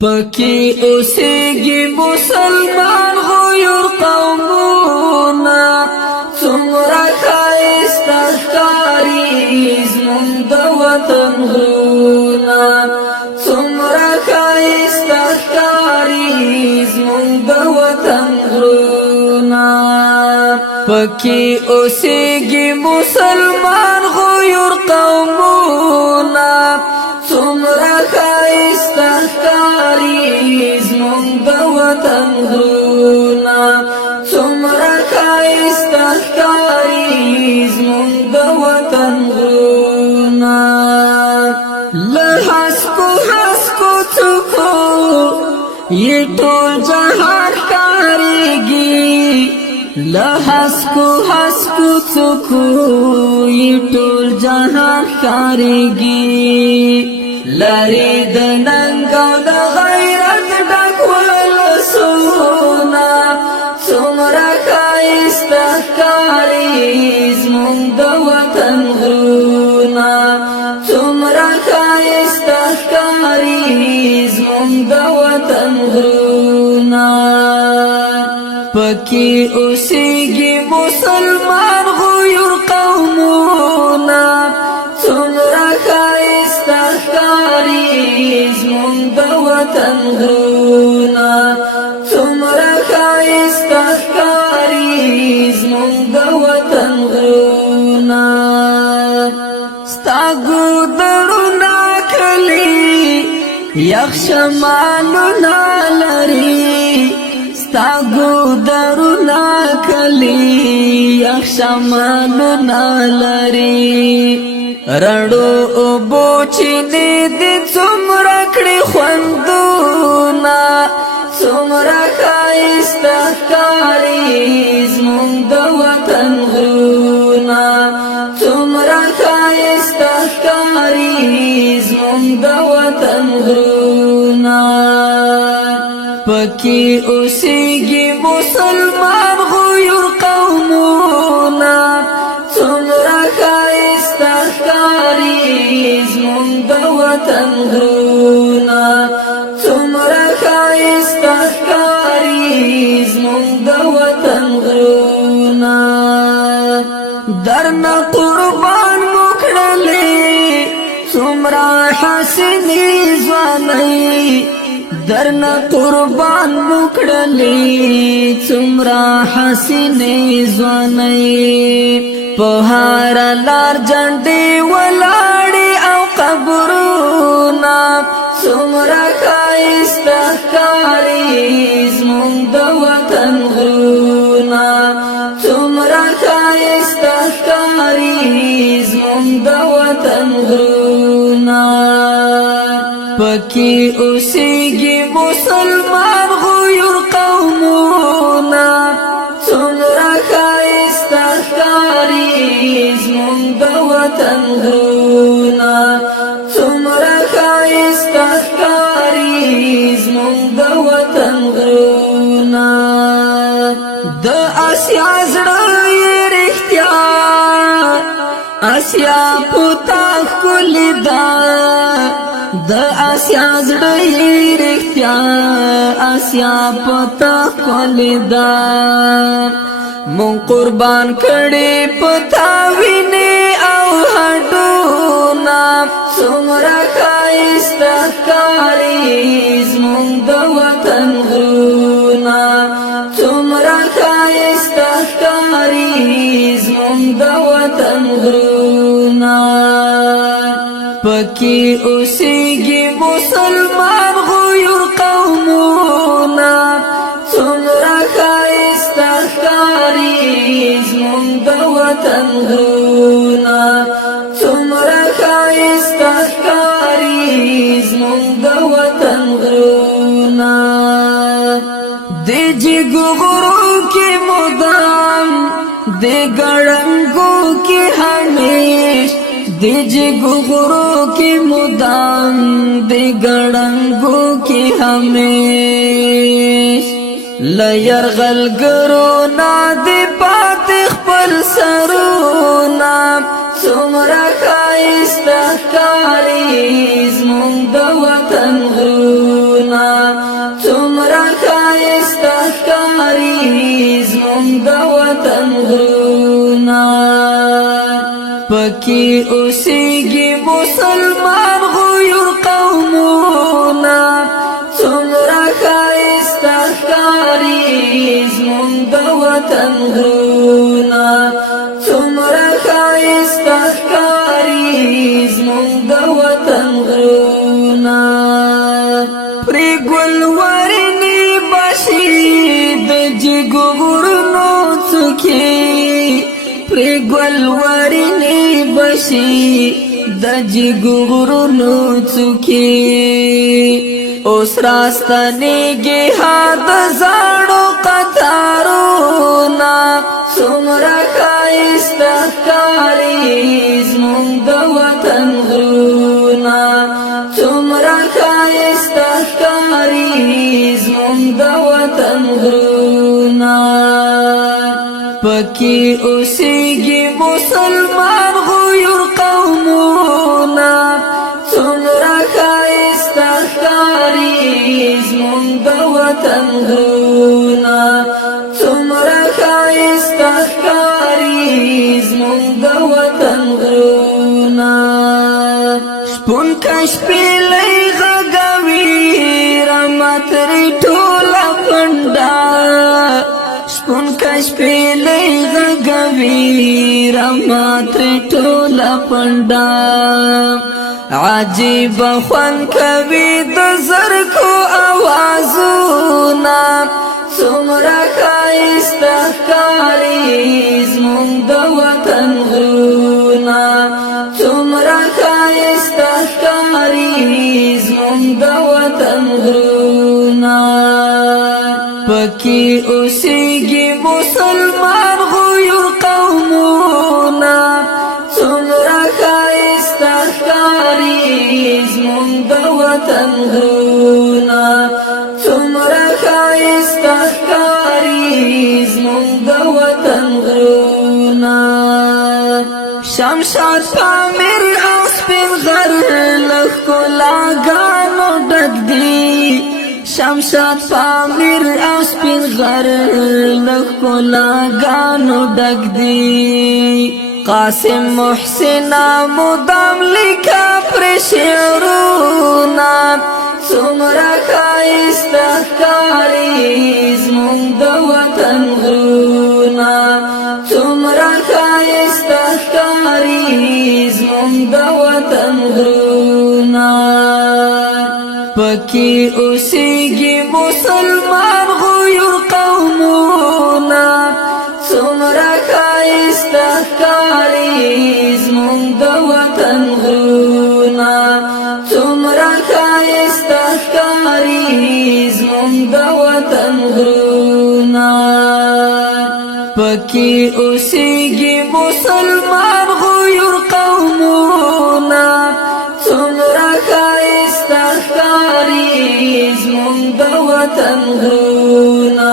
پکی اوسیگی مسلمان غیر قومونا څومره ښایسته ښکاري زموږ د وطن غرونه څومره ښایسته ښکاري زموږ د وطن غرونه پکی اوسیگی مسلمان غیر قومونا څومره ښایسته ښکاري زموږ د وطن غرونه څومره ښایسته ښکاري زموږ د وطن غرونه له هسکو هسکو څوکو یې ټول جهان ښکارېږي له هسکو هسکو څوکو یې ټول جهان ښکارېږي لری د ننګ او د غیرت ډک ولسونه څومره ښایسته ښکاري زموږ د وطن غرونه څومره ښایسته ښکاري زموږ د وطن غرونه پکې اوسېږي مسلمان غیر قومونه څومره ښایسته ښکاري زموږ د وطن غرونه څومره ښایسته ښکاري زموږ د وطن غرونه ستا ګودرونه کلي یخ شمالونه لري ستا ګودرونه کلي یخ شمالونه لري رڼو اوبو چینې دې څومره کړې خوندونه څومره ښایسته ښکاري زموږ د وطن غرونه څومره ښایسته ښکاري زموږ د وطن غرونه پکې اوسېږي مسلمان غیر قومونه څومره ښایسته ښکاري زموږ د وطن غرونه څومره ښایسته ښکاري زموږ د وطن غرونه درنه قربان مو کړلې څومره حسینې ځوانۍ درنه قربان مو کړلې څومره حسینې ځوانۍ په هر لار جنډې ولاړې او قبرونه څومره ښایسته ښکاري زموږ د وطن غرونه څومره ښایسته ښکاري زموږ د وطن غرونه پکې اوسېږي مسلمان غیر قومونه څومره ښایسته ښکاري زموږ د وطن غرونه څومره ښایسته ښکاري زموږ د وطن غرونه د آسیا زړه یې رښتیا آسیا پوتا ښکلې ده د آسیا زړه یې رښتیا آسیا پوتا ښکلې ده مونږ قربان کړې پتا وینې او هډونه څومره ښایسته ښکاري زموږ د وطن غرونه څومره ښایسته ښکاري زموږ د وطن غرونه پکې اوسېږي مسلمان غیر قومونه څومره ښایسته ښکاري زموږ د وطن غرونه څومره ښایسته ښکاري زموږ د وطن غرونه د جګو غرو کې مدام د ګړنګو کې همیش د جګو غرو کې مدام د ګړنګو کې همیش له یرغلګرو نه د پاتې خپل سرونه څومره ښایسته ښکاري زموږ د وطن غرونه څومره ښایسته ښکاري زموږ د وطن غرونه پکې اوسېږي مسلمان غیور قومونه څومره ښایسته ښکاري زموږ د وطن غرونه څومره ښایسته ښکاري زموږ د وطن غرونه پرې ګل ورنې بشي د جګو غرونو څوکې پرې ګل ورنې بشي د جګو غرونو څوکې اوس راستنېږي د زاړو قطارونه څومره ښایسته ښکاري زموږ د وطن غرونه څومره ښایسته ښکاري زموږ د وطن غرونه پکې اوسېږي مسلمان غیور قومونه څومره ښایسته ښکاري زموږ د وطن غرونه څومره ښایسته ښکاري زموږ د وطن غرونه شپون کشپیلۍ غږوي رمه ترې ټوله پنډه شپون کشپیلۍ غږوي رمه ترې ټوله پنډه عجیب خوند کوي د زرکو اوازونه څومره ښایسته ښکاري زموږ د وطن غرونه څومره ښایسته ښکاري زموږ د وطن غرونه پکې اوسېږي مسلمان غیور قومونه څومره ښایسته ښکاري زموږ د وطن غرونه څومره ښایسته ښکاري زموږ د وطن غرونه شمشاد پامیر او سپین غر له ښکلاګانو ډک دي شمشاد پامیر او سپین غر له ښکلاګانو ډک دي قاسم محسن مدام لیکا پر شعرونه څومره ښایسته ښکاري زموږ د وطن غرونه څومره ښایسته ښکاري زموږ د وطن غرونه پکې اوسېږي مسلمان غیور قومونه څومره ښایسته ښکاري زموږ د وطن غرونه څومره ښایسته ښکاري زموږ د وطن غرونه پکې اوسېږي مسلمان غیور قومونه څومره ښایسته ښکاري زموږ د وطن غرونه